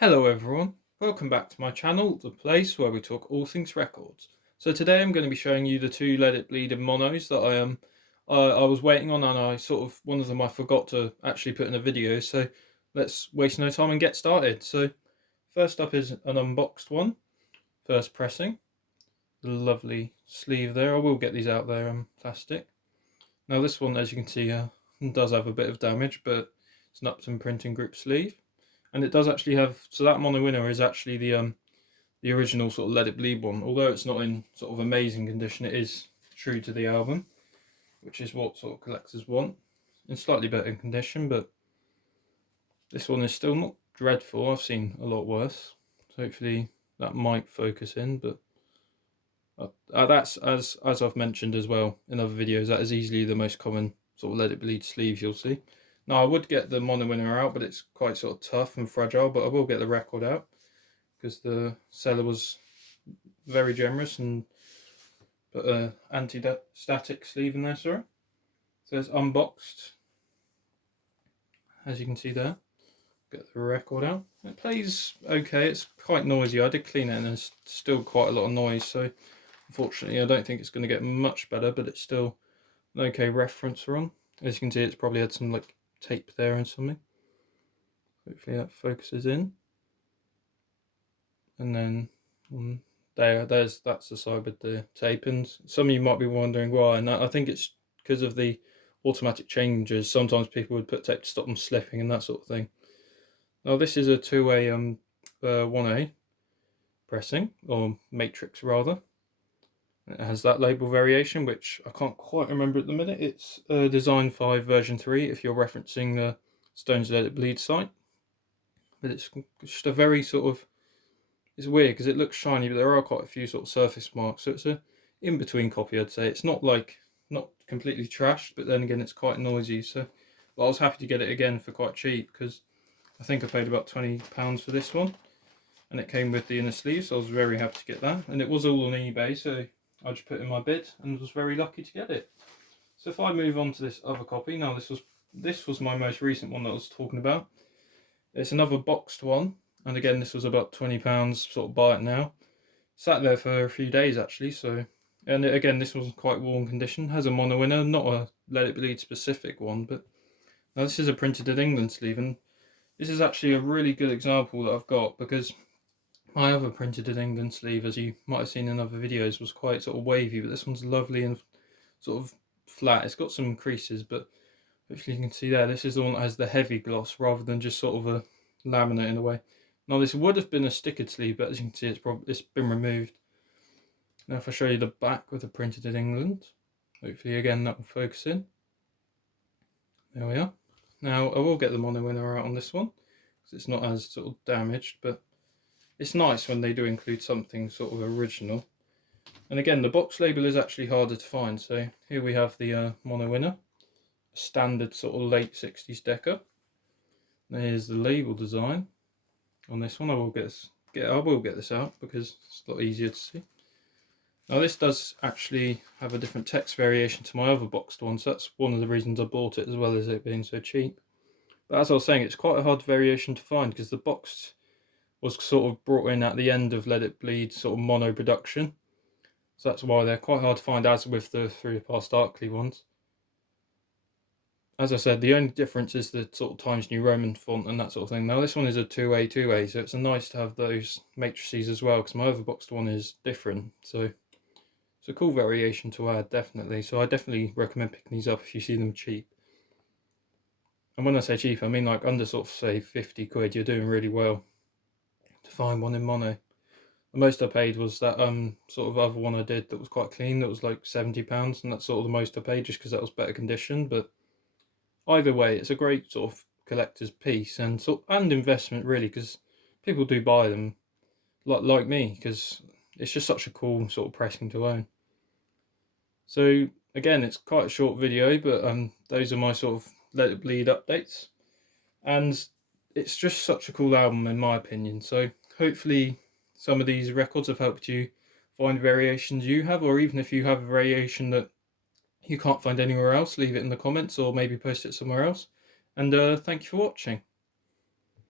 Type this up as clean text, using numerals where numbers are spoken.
Hello everyone, welcome back to my channel, the place where we talk all things records. So today I'm going to be showing you the two Let It Bleed in monos that I was waiting on, and one of them I forgot to actually put in a video, so let's waste no time and get started. So first up is an unboxed one, first pressing, the lovely sleeve there. I will get these out there plastic. Now this one, as you can see, does have a bit of damage, but it's an Upton Printing Group sleeve. And it does actually have, so that mono winner is actually the original sort of Let It Bleed one. Although it's not in sort of amazing condition, it is true to the album, which is what sort of collectors want. In slightly better condition, but this one is still not dreadful. I've seen a lot worse. So hopefully that might focus in, but that's, as I've mentioned as well in other videos, that is easily the most common sort of Let It Bleed sleeve you'll see. Now I would get the mono winner out, but it's quite sort of tough and fragile, but I will get the record out because the seller was very generous and put an anti-static sleeve in there, sorry. So it's unboxed, as you can see there. Get the record out. It plays okay, it's quite noisy. I did clean it and there's still quite a lot of noise, so unfortunately I don't think it's going to get much better, but it's still an okay reference run. As you can see, it's probably had some like tape there and something. Hopefully that focuses in. And then that's the side with the tape. And some of you might be wondering why, and I think it's because of the automatic changes. Sometimes people would put tape to stop them slipping and that sort of thing. Now this is a 2A 1A pressing, or matrix rather. It has that label variation, which I can't quite remember at the minute. It's Design 5 version 3 if you're referencing the Stones Let It Bleed site. But it's just a very sort of, it's weird because it looks shiny, but there are quite a few sort of surface marks. So it's a in-between copy, I'd say. It's not completely trashed, but then again, it's quite noisy. So, but I was happy to get it again for quite cheap because I think I paid about £20 for this one, and it came with the inner sleeve, so I was very happy to get that. And it was all on eBay, so I just put in my bid and was very lucky to get it. So if I move on to this other copy, now this was my most recent one that I was talking about. It's another boxed one. And again, this was about £20, sort of buy it now. Sat there for a few days actually, so, and again, this was quite worn condition. Has a mono winner, not a Let It Bleed specific one, but now this is a printed in England sleeve, and this is actually a really good example that I've got because my other printed in England sleeve, as you might have seen in other videos, was quite sort of wavy, but this one's lovely and sort of flat. It's got some creases, but hopefully you can see there, this is the one that has the heavy gloss rather than just sort of a laminate in a way. Now this would have been a stickered sleeve, but as you can see, it's been removed. Now if I show you the back with the printed in England, hopefully again that will focus in. There we are. Now I will get the mono winner out on this one because it's not as sort of damaged, but it's nice when they do include something sort of original. And again, the box label is actually harder to find. So here we have the mono winner, a standard sort of late 60s deca. Now here's the label design on this one. I will get this out because it's a lot easier to see. Now this does actually have a different text variation to my other boxed one, so that's one of the reasons I bought it, as well as it being so cheap. But as I was saying, it's quite a hard variation to find because the boxed was sort of brought in at the end of Let It Bleed sort of mono production, so that's why they're quite hard to find, as with the three past Darkly ones. As I said, the only difference is the sort of Times New Roman font and that sort of thing. Now this one is a 2A, so it's nice to have those matrices as well, because my other boxed one is different. So it's a cool variation to add, definitely. So I definitely recommend picking these up if you see them cheap. And when I say cheap, I mean like under sort of say 50 quid, you're doing really well to find one in mono. The most I paid was that sort of other one I did that was quite clean, that was like £70, and that's sort of the most I paid just because that was better condition. But either way, it's a great sort of collector's piece and investment really, because people do buy them like me, because it's just such a cool sort of pressing to own. So again, it's quite a short video, but those are my sort of Let It Bleed updates, and it's just such a cool album in my opinion. So hopefully some of these records have helped you find variations you have, or even if you have a variation that you can't find anywhere else, leave it in the comments or maybe post it somewhere else. And thank you for watching.